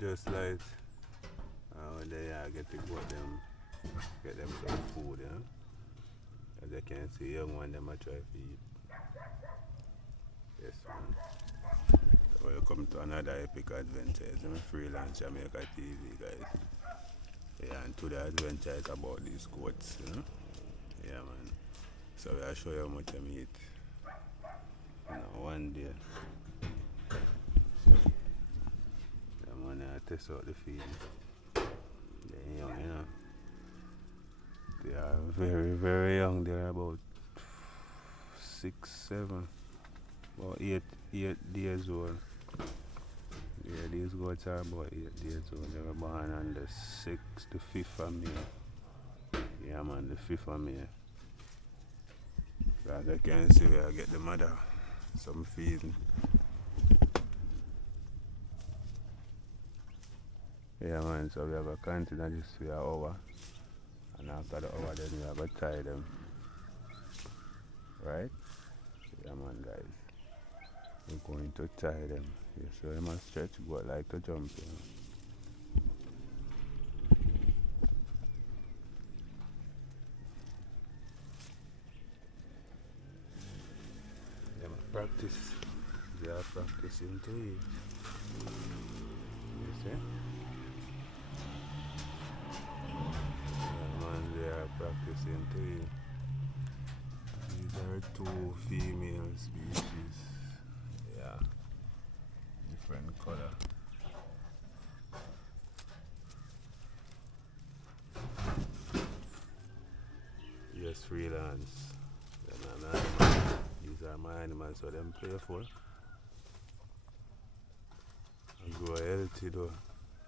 just like when they get to go them, get them some food, you know. As you can see, young one them I try to eat. Yes, man. So welcome to another epic adventure. It's a freelance Jamaica TV, guys. Yeah, and today adventure is about these goats, you know. Yeah, man. So I'll show you how much I eat. You know, one day. Yeah, man, I test out the feed. They're young, you know. They are very, very young. They're about 6, 7, about 8 days old. Yeah, these goats are about 8 days old. They were born on the 6th, the 5th of May. Yeah, man, the 5th of May. So as you can see, I get the mother some feeding. Yeah, man, so we have a continue this for an hour. And after the hour, then we have to tie them. Right? Yeah, man, guys. We're going to tie them. Yeah, so they must stretch, go like to jump, you know. They must practice. They are practicing to eat. You see? Yeah, man, they are practicing to eat. These are 2 female species. Yeah. Different color. Yes, freelance. They're not animals. These are my animals, so them playful. And grow healthy though.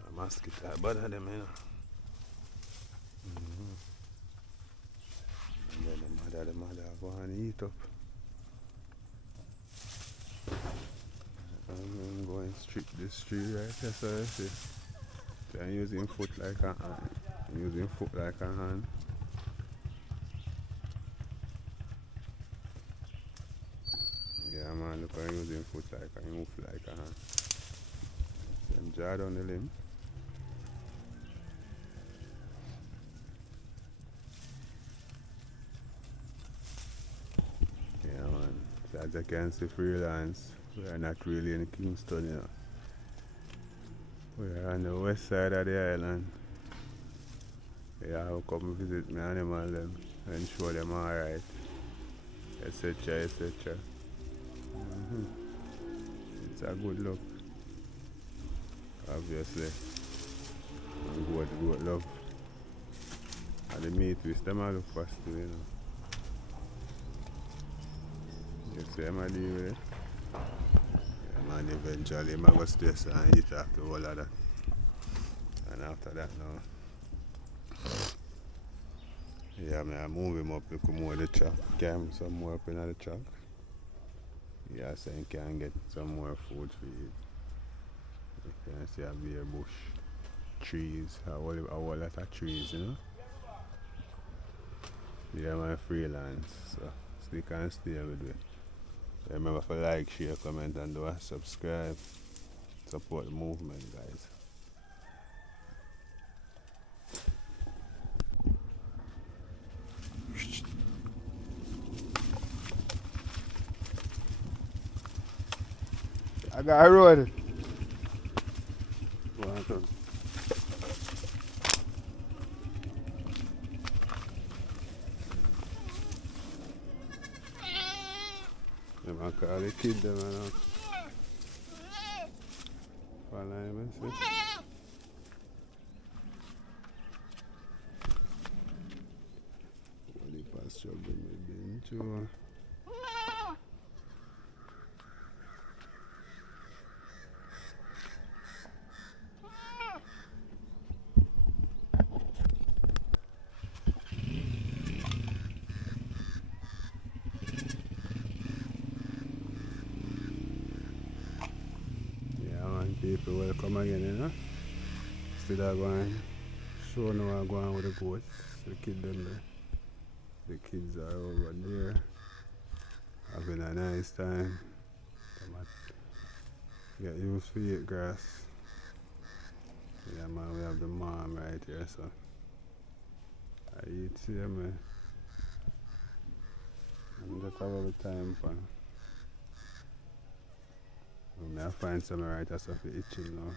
The mosquito bother them, you know. And then the mother go and eat up. I'm going strip this tree right there, so you see. So I'm using foot like a hand. I'm using foot like a hand. Yeah, man, look, I'm using foot like a move like a hand. So I'm jaw down the limb. Yeah, man. So as you can see, freelance. We are not really in Kingston, you know. We are on the west side of the island. Yeah, I'll come visit my animal them and show them alright, etc. etc. It's a good look, obviously. And goat love. And the meat twist them I look for still, you know. You see them I deal with it. Yeah, man, eventually I'm going to stay so and eat after all of that. And after that now, yeah, man, I move him up, look more of the truck. Carry him some more up in the truck. Yeah, so you can get some more food for you. You can see a bare bush, trees, a whole lot of trees, you know. Yeah, my freelance, so stick and stay with me. Remember to like, share, comment, and do a subscribe. Support the movement, guys. I got a road. I'm going to call the kid them and follow him and see. What the pasture been to? People welcome again, you know. Still are going show now going with the goats. The kids them there. The kids are over there having a nice time. Get used to eat grass. Yeah, man, we have the mom right here, so I eat here, man. I'm just have a time for. I find some right as of itching now.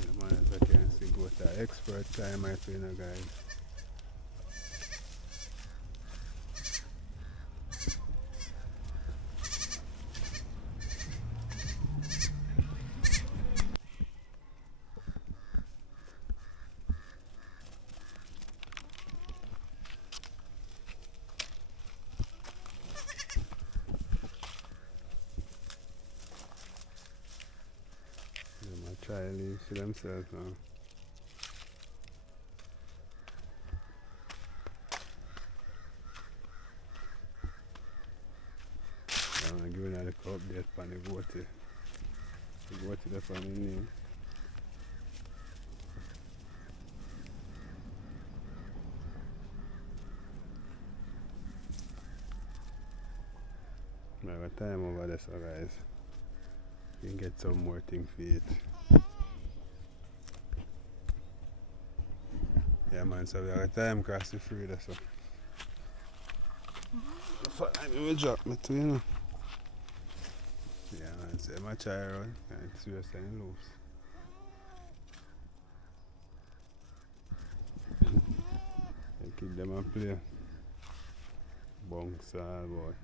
Yeah, man, as I can see, go to expert time, I feel, guys. Yeah, my try leave to themselves now. I'm giving her the update on the vote. The vote up on the name. We have a time over there, so guys. You can get some more things for it. Yeah, man, so we have a time across the free there, so. I will drop me too, you know. Yeah, man, so my try run and it's seriously loose. And keep them and play. Bunks all boy.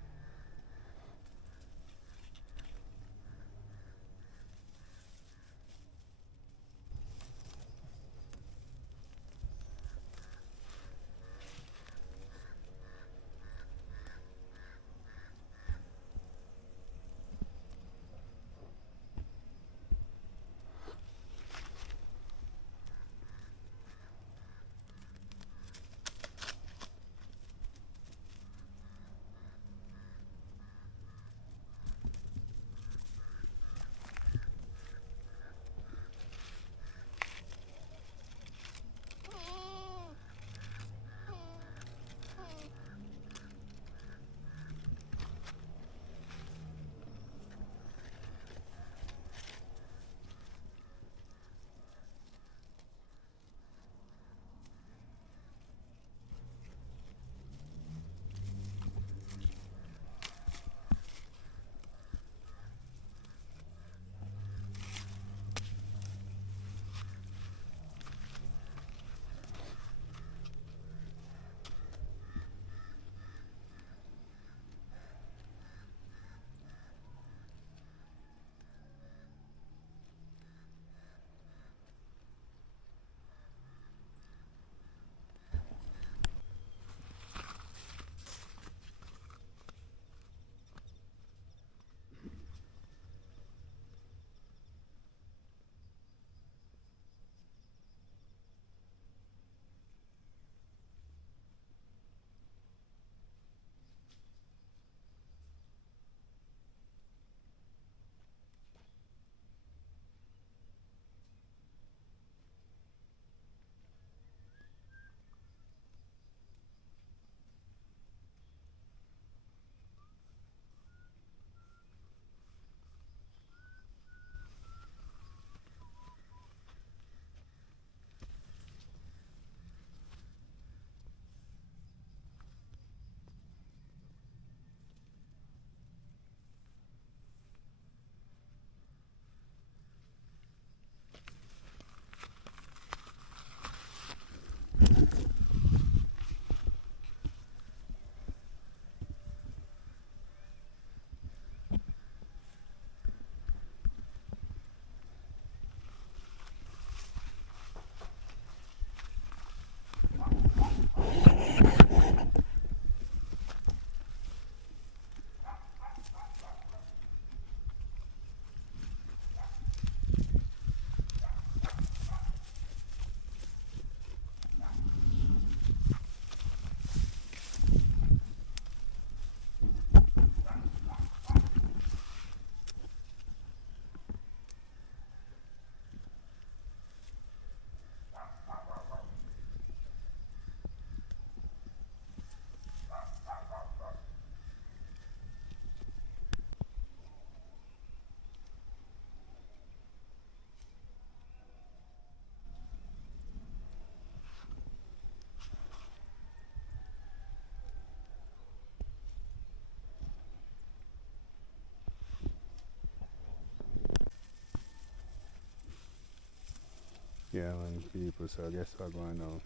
Yeah, man, people, so I guess we're going now.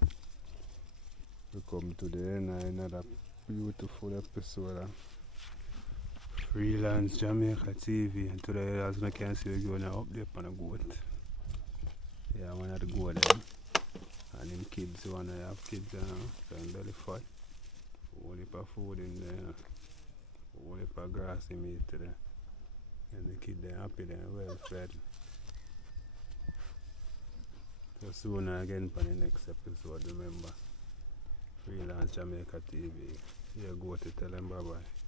We come to the end of another beautiful episode of Freelance Jamaica TV, and today, as you can see, we're going to update on a goat. Yeah, one of the goat there. And them kids, one of have kids, so I'm very fat. Whole heap of food in there, whole heap of grassy meat today. And the kid, they're happy, they're well fed. So soon again for the next episode, remember. Freelance Jamaica TV. Yeah, go to tell them bye bye.